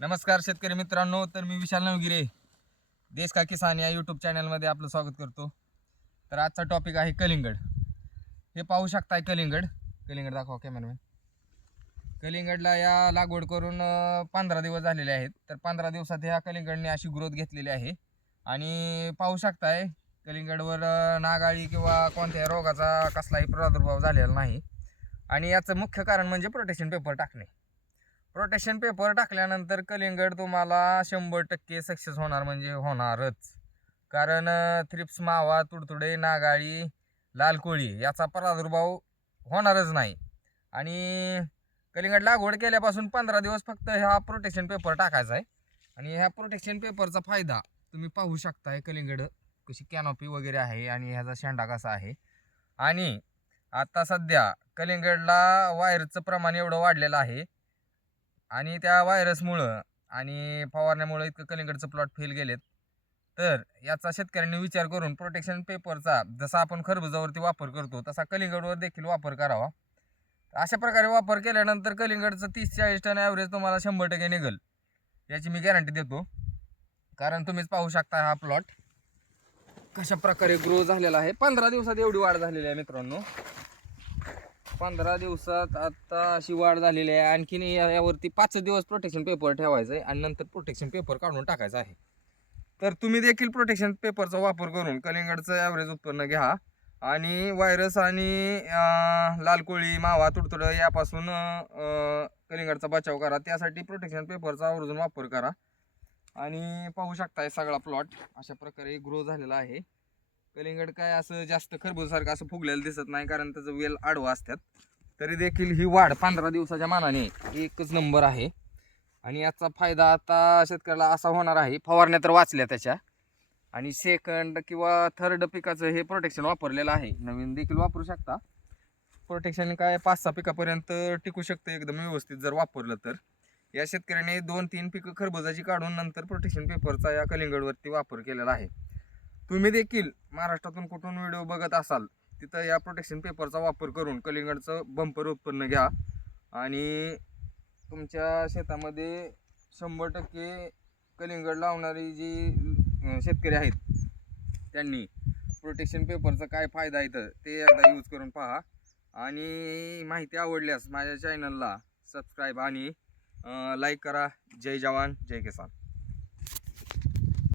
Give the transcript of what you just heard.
नमस्कार शेतकरी मित्रांनो तर मी विशाल नवगिरे देश का किसान या यूट्यूब चॅनलमध्ये आपलं स्वागत करतो. तर आजचा टॉपिक आहे कलिंगड. हे पाहू शकताय कलिंगड. कलिंगड दाखवा कॅमेरामॅन कलिंगडला या लागवड करून पंधरा दिवस झालेले आहेत. तर पंधरा दिवसात ह्या कलिंगडने अशी ग्रोथ घेतलेली आहे. आणि पाहू शकताय कलिंगडवर नागाळी किंवा कोणत्याही रोगाचा कसलाही प्रादुर्भाव झालेला नाही. आणि याचं मुख्य कारण म्हणजे प्रोटेक्शन पेपर टाकणे. रोटेशन पेपर टाकल्यानंतर कलिंगड तुम्हाला शंभर टक्के सक्सेस होणार म्हणजे होणारच. कारण थ्रिप्स मावा तुडतुडे नागाळी लाल कोळी याचा प्रादुर्भाव होणारच नाही. आणि कलिंगड लागवड केल्यापासून पंधरा दिवस फक्त हा प्रोटेक्शन पेपर टाकायचा आहे. आणि ह्या प्रोटेक्शन पेपरचा फायदा तुम्ही पाहू शकताय कलिंगड कशी कॅनॉपी वगैरे आहे आणि ह्याचा शेंडा कसा आहे. आणि आता सध्या कलिंगडला वायरचं प्रमाण एवढं वाढलेलं आहे आणि त्या व्हायरसमुळं आणि फवारण्यामुळं इतकं कलिंगडचं प्लॉट फेल गेलेत. तर याचा शेतकऱ्यांनी विचार करून प्रोटेक्शन पेपरचा जसा आपण खरबुजावरती वापर करतो तसा कलिंगडवर देखील वापर करावा. अशा प्रकारे वापर केल्यानंतर कलिंगडचं तीस चाळीस टन ॲव्हरेज तुम्हाला शंभर टक्के निघेल याची मी गॅरंटी देतो. कारण तुम्हीच पाहू शकता हा प्लॉट कशा प्रकारे ग्रो झालेला आहे. पंधरा दिवसात एवढी वाढ झालेली आहे मित्रांनो. पंधरा दिवसात आता अशी वाढ झालेली आहे. आणखीन या- यावरती पाच दिवस प्रोटेक्शन पेपर ठेवायचं आहे आणि नंतर प्रोटेक्शन पेपर काढून टाकायचं आहे. तर तुम्ही देखील प्रोटेक्शन पेपरचा वापर करून कलिंगडचं ॲव्हरेज उत्पन्न घ्या. आणि व्हायरस आणि अं, लाल कोळी मावा तुडतुड यापासून अं, कलिंगडचा बचाव करा. त्यासाठी प्रोटेक्शन पेपरचा आवर्जून वापर करा. आणि पाहू शकताय सगळा प्लॉट अशा प्रकारे ग्रो झालेला आहे. कलिंगड काय असं जास्त खरबूजसारखं असं फुगलेलं दिसत नाही कारण त्याचं वेल आडवा असतात तरी देखील ही वाढ पंधरा दिवसाच्या मानाने एकच नंबर आहे. आणि याचा फायदा आता शेतकऱ्याला असा होणार आहे फवारण्या तर वाचल्या त्याच्या. आणि सेकंड किंवा थर्ड पिकाचं हे प्रोटेक्शन वापरलेलं आहे. नवीन देखील वापरू शकता. प्रोटेक्शन काय पाच सहा पिकापर्यंत टिकू शकतं एकदम व्यवस्थित जर वापरलं तर. या शेतकऱ्याने दोन तीन पिकं खरबुजाची काढून नंतर प्रोटेक्शन पेपरचा या कलिंगडवरती वापर केलेला आहे. तुम्ही देखील महाराष्ट्रातून कुठून व्हिडिओ बघत असाल तिथं या प्रोटेक्शन पेपरचा वापर करून कलिंगडचं बंपर उत्पन्न घ्या. आणि तुमच्या शेतामध्ये शंभर टक्के कलिंगड लावणारी जी शेतकरी आहेत त्यांनी प्रोटेक्शन पेपरचा काय फायदा आहे तर ते एकदा यूज करून पहा. आणि माहिती आवडल्यास माझ्या चॅनलला सबस्क्राईब आणि लाईक करा. जय जवान जय किसान.